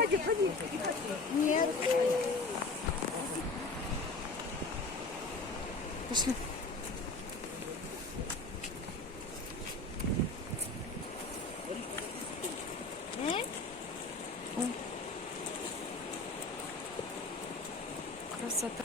Ходи, ходи. Нет. Пошли. О. Красота.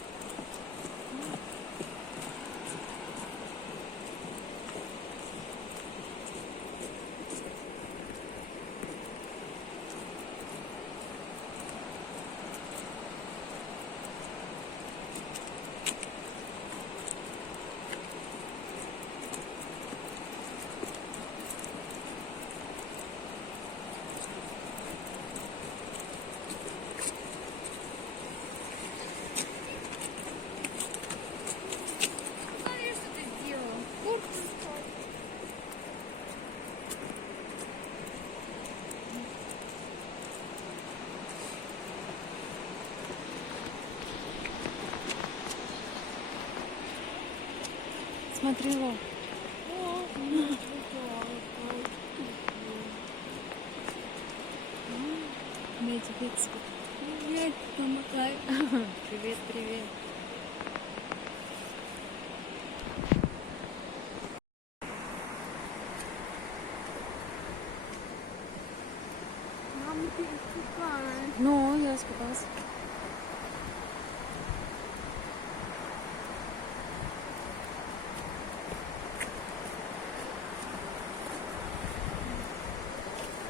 Смотри, Ло. Я тебе Привет, помогай. Привет, привет. Мама, ты испугалась. Ну, я испугалась.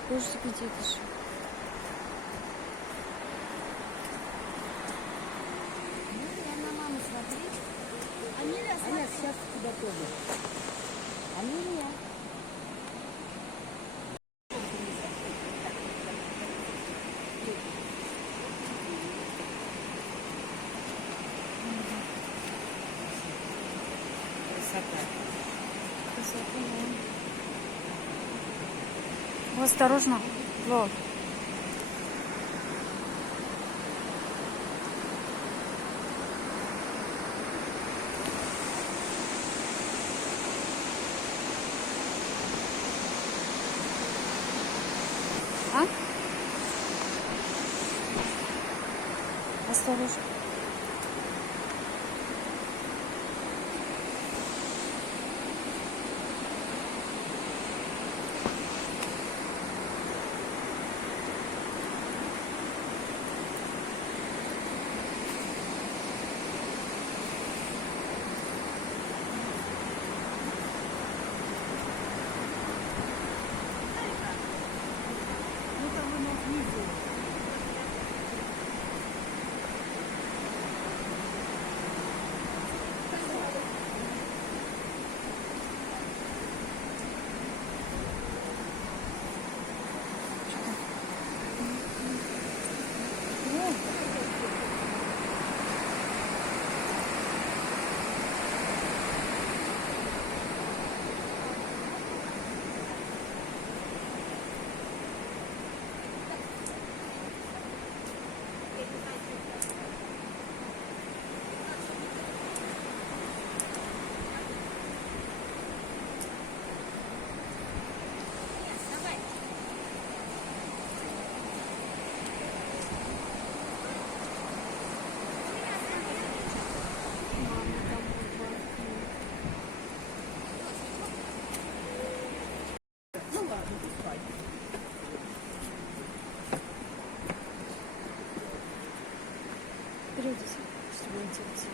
Боже, аппетитыш. Я на маму смотри. Амелия, смотри. Аня, сейчас туда тоже. Амелия. Красота. Красота, да. Осторожно, Ло. А? Осторожно. Перейдите, чтобы интересно.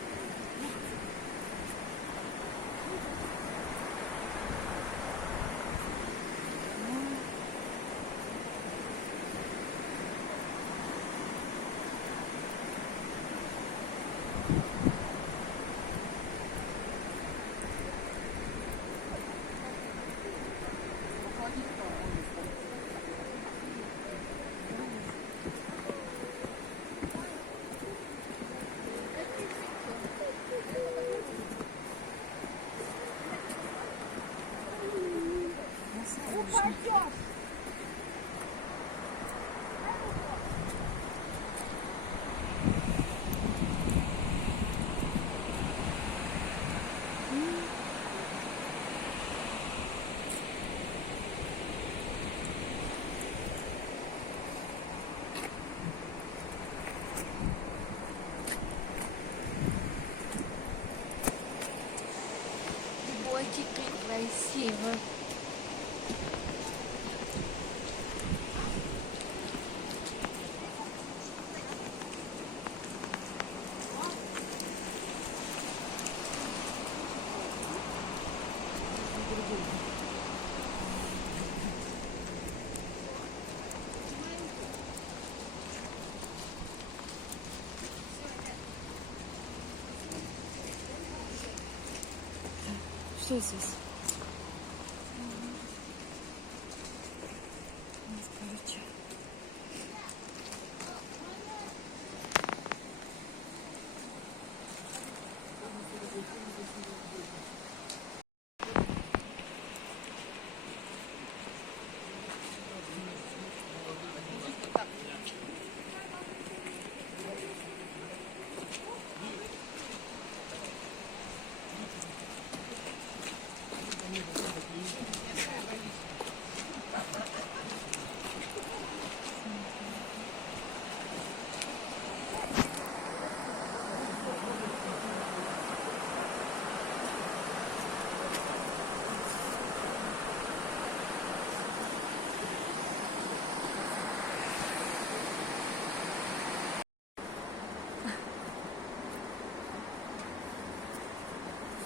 Зайчики красиво. Что здесь? Короче.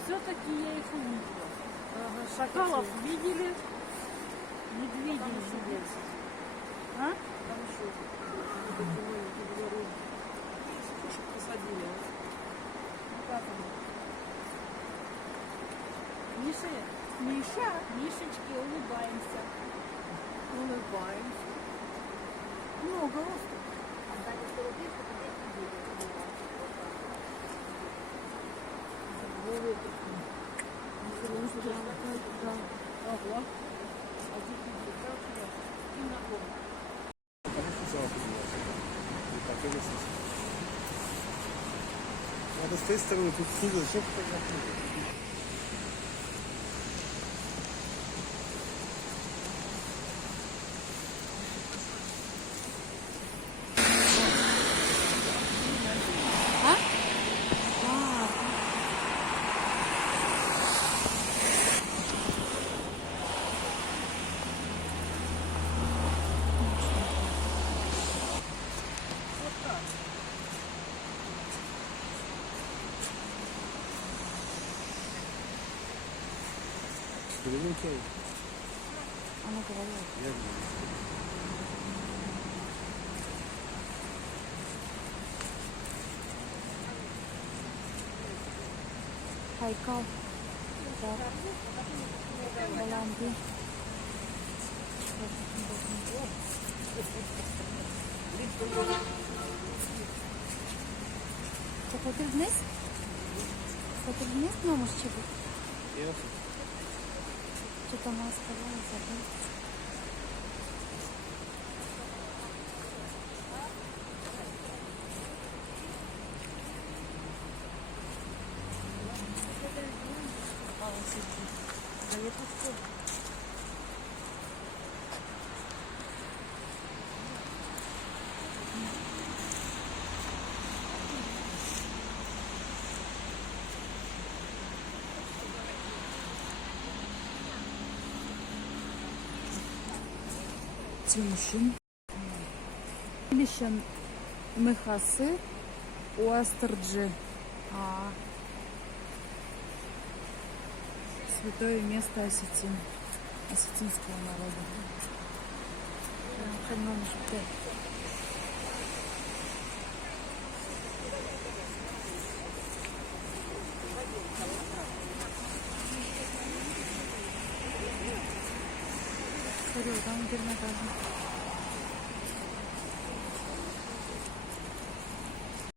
Все-таки я их увидела. Шакалов видели, медведей видели. А? Там еще кошек посадили. Ну как они? Миша, Мишечки, улыбаемся. Улыбаемся. Много вас тут. Отдали 100 рублей, чтобы здесь медведей. Ого. Надо с той стороны тут сюда, что фотографировать. Перелетел. Она говорила. Я говорю. Хайкал. Так. Баланди. Це хотів вниз? Хотів вниз, маму, чи би? Ясно. Чи там вона сказала, забув? Цюмшин. Лищан Мехасы Уастерджи. Святое место осетин. Осетинского народа. Смотри, там интернет.